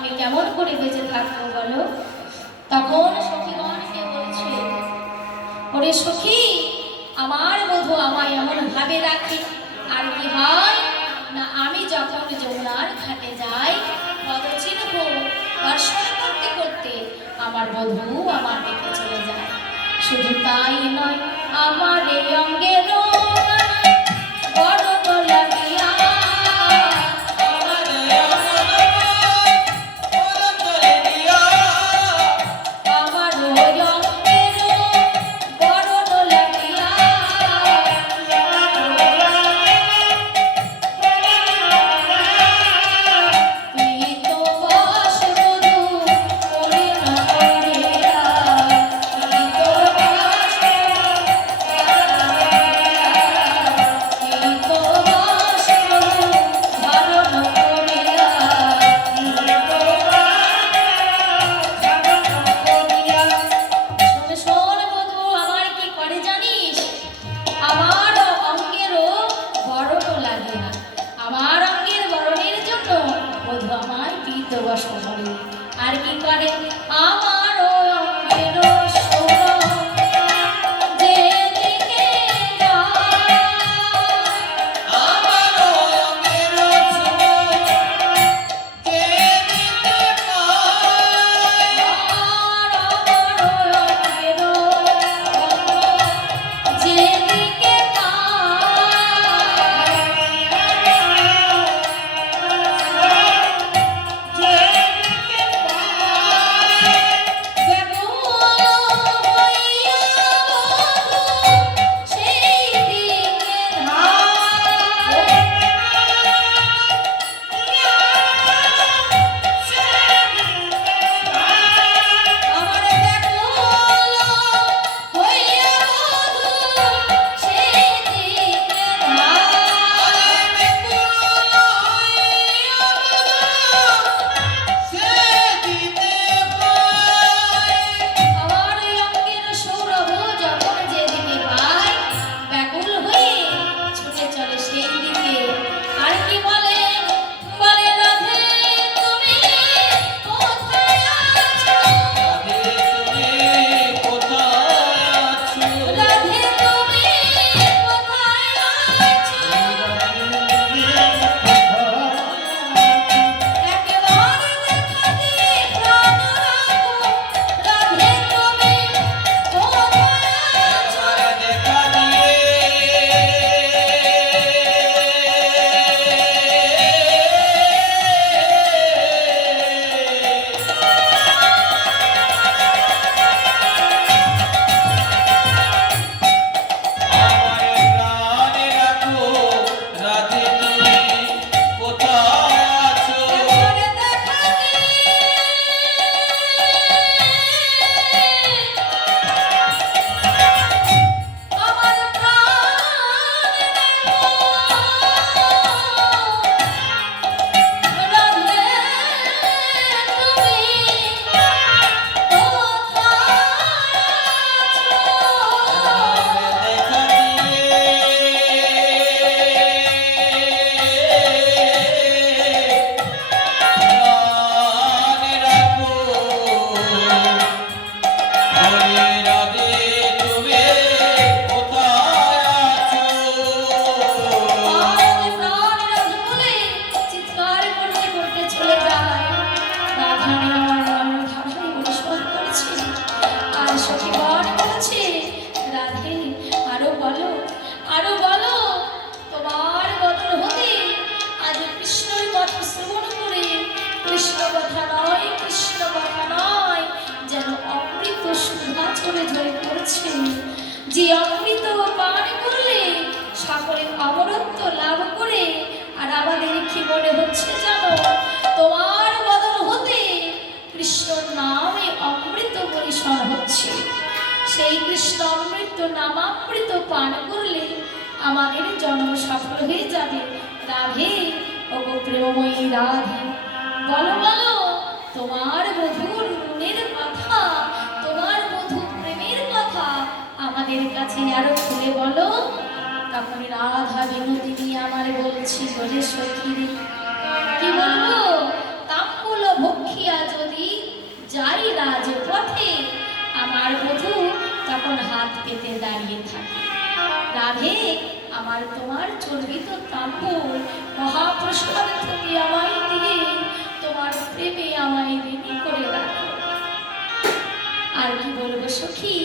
আমি কেমন করে বেঁচে থাকবো বলো? তখন সখীগণকে বলছে, ওরে সখী, আমার বধূ আমায় এমন ভাবে রাখে, আর কি হয় না, আমি যখন যমুনার ঘাটে যাই পদচিহ্ন দর্শন করতে করতে আমার বধূ আমার দিকে চলে যায়। শুধু তাই নয়, আমার এই অঙ্গের বড় লাগিয়া আর কি করে আমার অঙ্গের যে অমৃত পান করলে সকলে অমরত্ব লাভ করে। আর আমাদের কি মনে হচ্ছে জানো, তোমার বদল হতে কৃষ্ণর নামে অমৃত পরিসর হচ্ছে। সেই কৃষ্ণ অমৃত নামামৃত পান করলে আমাদের জন্ম সফল হয়ে যাবে। রাধে, ওগো প্রেমময়ী রাধে, বলো বলো তোমার বধূর মনের কথা, তোমার বধূ প্রেমের কথা আমাদের কাছে আরো খুলে বলো। তখন রাধা বিনোদিনী আমার বলছি, বলে সখী রে কি বলবো, তাম্বুল ভক্ষী রাধে, আমার তোমার চর্বিত তাম্বুল মহাপ্রসাদ তুমি আমায় দিয়ে তোমার প্রেমে আমায় ঋণী করে রাখো। আর কি বলবো সখী,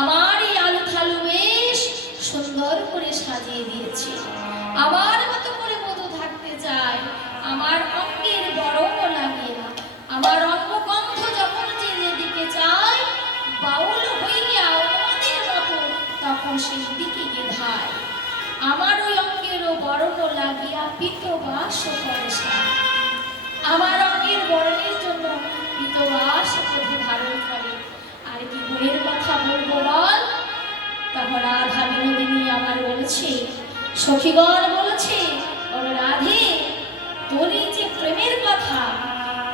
আমার এই আলু থালু বেশ সুন্দর করে সাজিয়ে দিয়েছে, আমার মতো করে মধু থাকতে চায়, আমার অঙ্গের বরণ লাগে না, আমার অঙ্গগন্ধ যখন যে যেদিকে চায় বাউল হইয়া আমাদের মতো তখন সেই দিকে ধায়, আমার ওই অঙ্গেরও বরণ লাগিয়া পিতবাস করে সায়, আমার অঙ্গের বরণের জন্য পিতবাস পথে ধারণ করে। আর কি গুণের কথা বলবো বল। তখন রাধা বিনোদিনী আমার বলেছে, সখীগণ বলেছে, বলো রাধে, তোর এই যে প্রেমের কথা,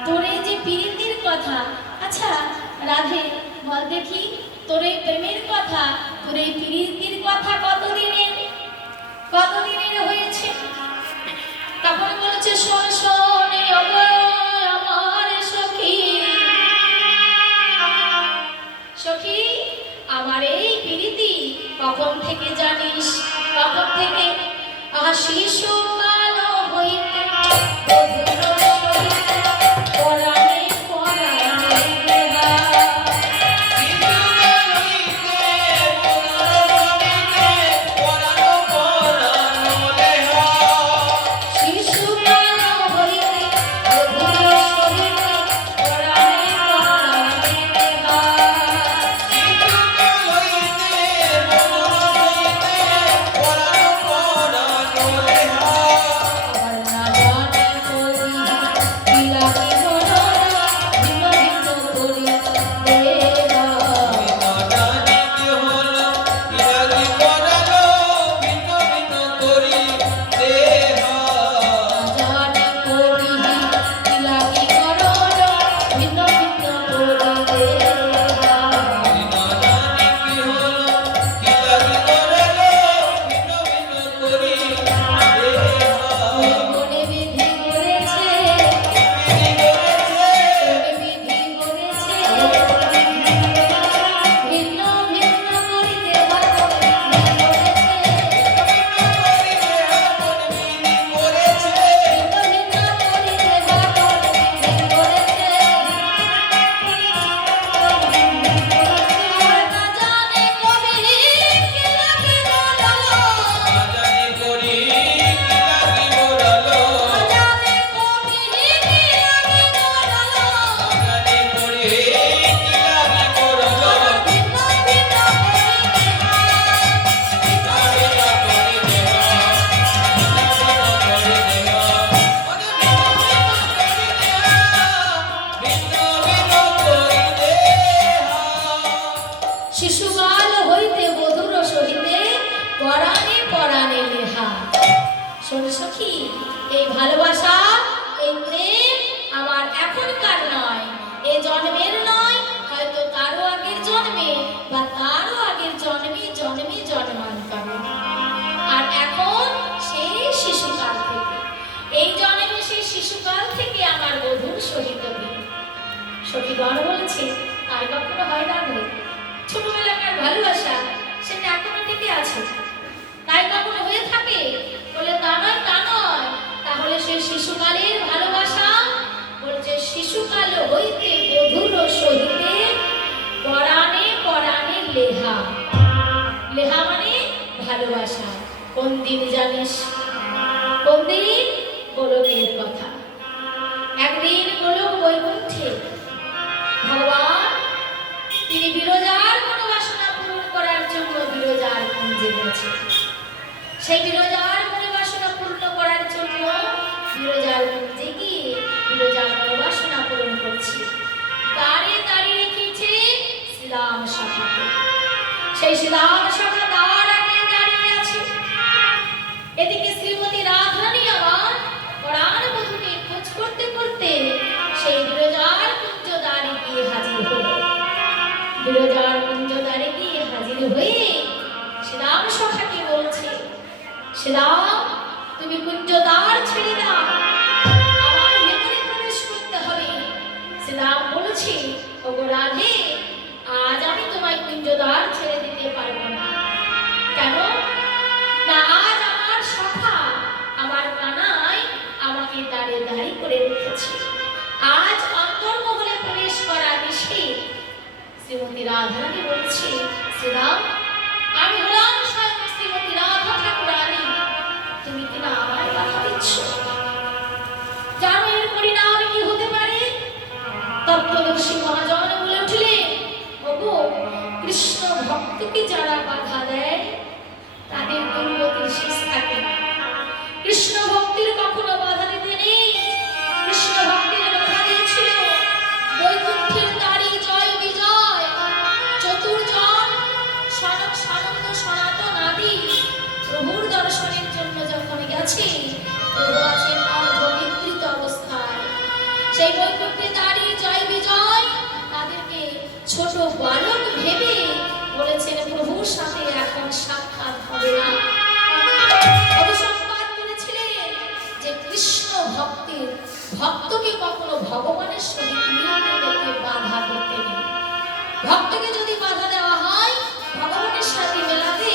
তোর এই যে প্রীতির কথা, আচ্ছা রাধে বল দেখি, তোর এই প্রেমের কথা, তোর এই প্রীতির কথা কতদিনের হয়েছে? তখন বলেছে, শোন শোন আমার সখী, সখী আমার এই প্রীতি কখন থেকে জানিস? কখন থেকে? শিশু কাল হইতে সখীগণ বলেছে, আর কখনো হয় না রে, ছোটবেলাকার ভালোবাসা সেটা এখনো টিকে আছে, তাই কখনো হয়ে থাকে বলে তা নয়, তা নয়। তাহলে সেই শিশুকালের ভালোবাসা বলছে, শিশুকাল হইতে বধুর সহিতে পরাণে পরাণে লেহা। লেহা মানে ভালোবাসা। কোন দিন জানিস? কোন দিন? গোলকের কথা। একদিন গোলক বৈকুণ্ঠে ভগবান তিনি বিরজার মনোবাসনা পূরণ করার জন্য বিরজার কুঞ্জে গেছে। সেই বিরজার মনোবাসনা পূর্ণ করার জন্য বিরজার কুঞ্জে গিয়ে বিরজার মনোবাসনা পূরণ করছে। দ্বারে দাঁড়িয়ে রেখেছে শ্রীরাম সখাকে। সেই শ্রীরাম সখা দ্বার আগে দাঁড়িয়ে আছে। এদিকে শ্রীমতী রাধারানী আবার পরাণ বধূকে খোঁজ করতে করতে সেই বিরজার কুঞ্জ দ্বারে গিয়ে হাজির হলো। বিরজার কুঞ্জ দ্বারে গিয়ে হাজির হয়ে শ্রীরাম সখাকে বলছে, শ্রীরাম তুমি কুঞ্জ দ্বার ছেড়ে দাও, আমার ভেতরে প্রবেশ করতে হবে। শ্রীরাম বলছে, ওগো রাধে, আজ আমি তোমায় কুঞ্জ দ্বার ছেড়ে দিতে পারবো না। কেন? করে রেখেছে। আজ অন্তর্মহলে প্রবেশ করা নিষেধ। শ্রীমতী রাধারানী বলছে, শ্রীরাম, আমি হলাম স্বয়ং শ্রীমতী রাধা ঠাকুরানী, তুমি কিনা আমায় বাধা দিচ্ছ। জানো এর পরিণাম কি হতে পারে? তত্ত্বদর্শী মহাজন বলে উঠলেন, ওগো, কৃষ্ণ ভক্তকে যারা বাধা দেয় তাদের দুর্গতির শেষ থাকে না। কৃষ্ণ ভক্তির কখনো বাধা দিতে নেই। কৃষ্ণ ভক্তির বাধা দিয়েছিল বৈকুণ্ঠের দ্বারী জয় বিজয়, চতুর্জন সনক সানন্দ সনাতন আদি প্রভুর দর্শনের জন্য যখন গেছে, প্রভু আছেন অর্ধনিদ্রিত অবস্থায়। সেই বৈকুণ্ঠের দ্বারী জয় বিজয় তাদেরকে ছোট বালক ভেবে বলেছেন, প্রভুর সাথে এখন সাক্ষাৎ হবে না। অভিসংবাদ করেছিলেন যে কৃষ্ণ ভক্তের ভক্তকে কখনো ভগবানের সহিত মিলতে দেখে বাধা করতে নেই। ভক্তকে যদি বাধা দেওয়া হয় ভগবানের সাথে মেলাতে,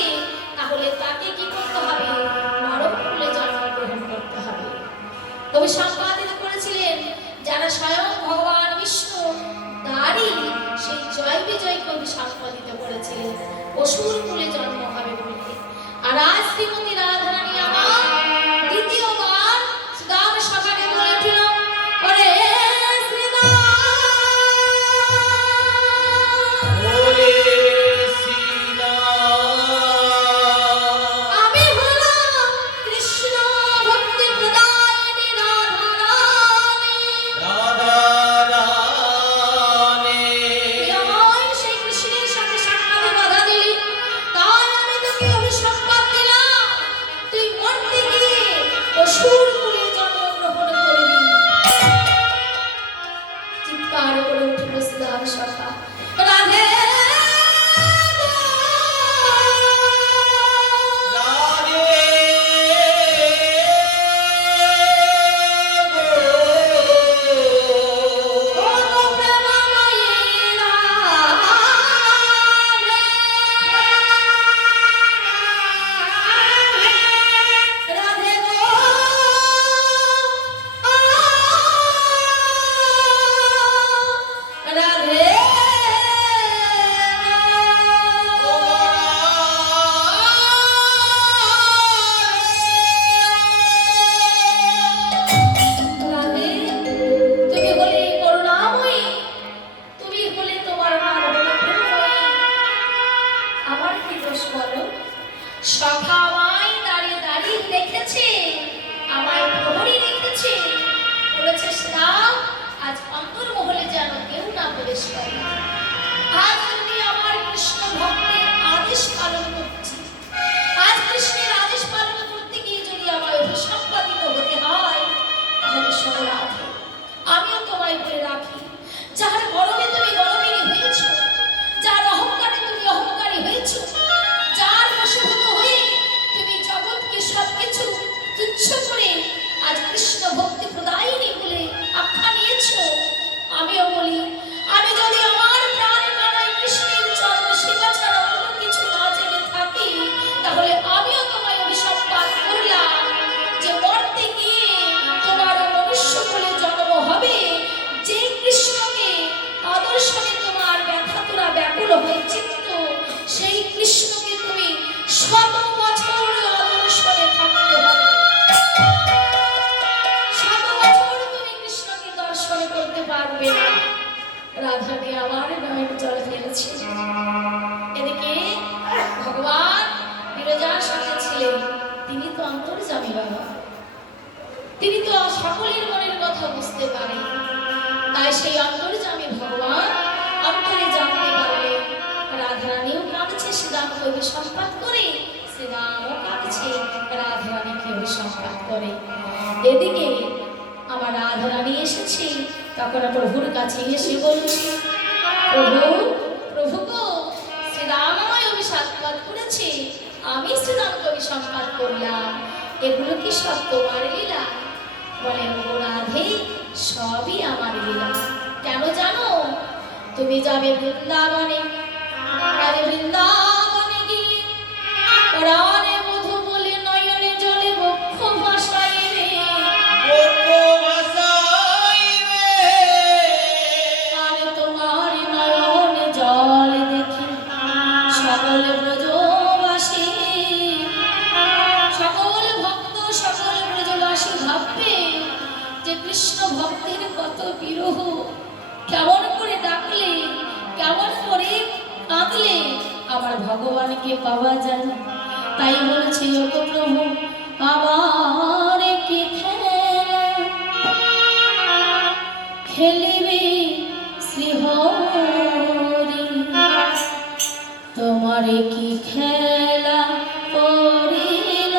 তাহলে তাকে কি করতে হবে? নরককুলে জন্মগ্রহণ করতে হবে। কবি সম্পাদিত করেছিলেন, যারা স্বয়ং ভগবান বিষ্ণু তারই সেই জয় বিজয় কবি সম্পাদিত করেছিলেন অসুর কুলে জন্ম হবে বলে। আর আজ শ্রীমতী রাধারানী আমার দ্বিতীয়বার শ্রীরাম সভাকে বলে উঠল, ওরে রাধাকে আবার নয়ন জল ফেলেছে। এদিকে ভগবান বিরজার সাথে ছিলেন, তিনি তো অন্তর্যামী বাবা, তিনি তো সকলের মনের কথা বুঝতে পারেন। তাই সেই অন্তর্যামী ভগবান অন্তরে জানতে পারলেন রাধারানীও কাঁদছে শ্রীরামকে অভিসম্পাত করে, শ্রীরামও কাঁদছে রাধারানীকে অভিসম্পাত করে। এদিকে আমার রাধারানী এসেছে, তখন প্রভুর কাছে এসে বলছি, প্রভু প্রভু গো, শ্রীরাম আমায় অভিসম্পাত করেছে, আমি শ্রীরামকে অভিসম্পাত করলাম, এগুলো কি সব তোমার লীলা? বলেন ও রাধে, সবই আমার লীলা। কেন জানো? তুমি যাবে বৃন্দাবনে, আর বৃন্দাবনে গিয়ে প্রাণে বধূ বলে নয়নে জলে বক্ষ ভাসাইবে, বক্ষ ভাসা বিরহ কেমন করে ডাকলে, কেমন করে কাঁদলে আমার ভগবানকে পাওয়া যায় না। তাই বলেছে ওগো প্রভু আমার কি খেলা খেলিবে শ্রীহরি, তোমার কি খেলা করিল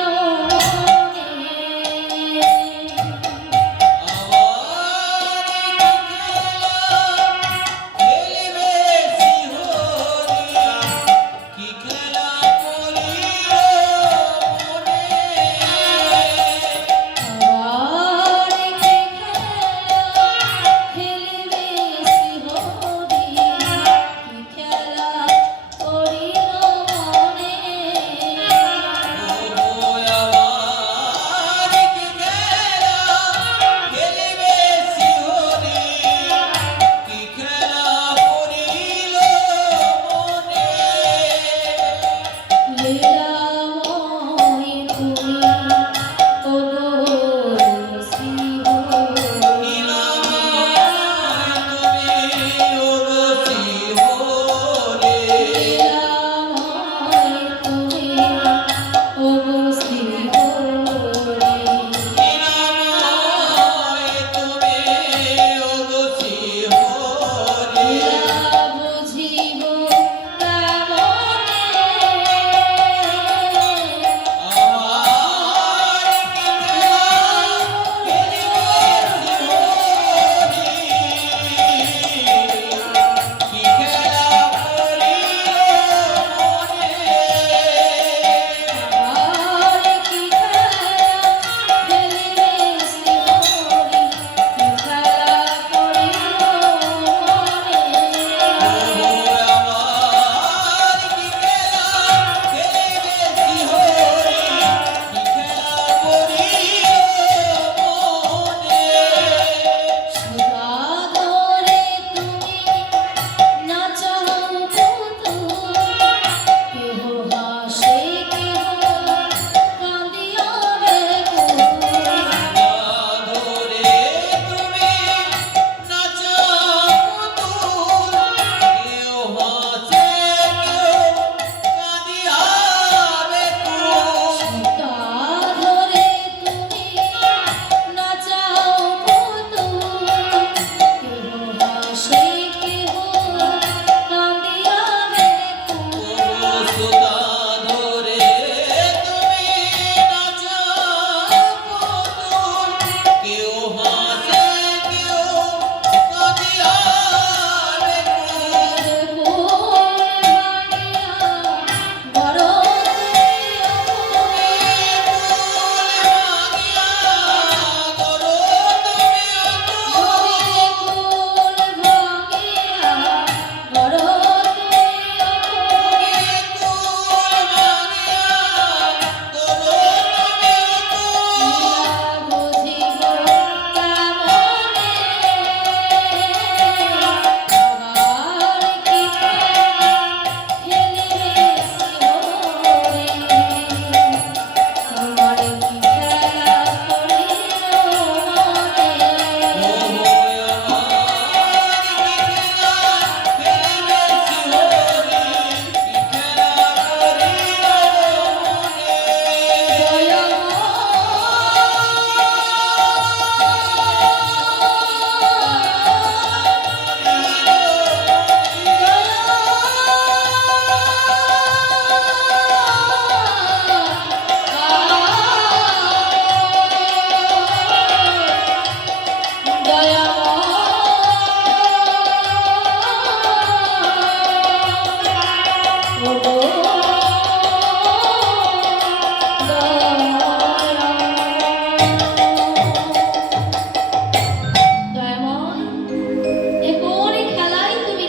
Oh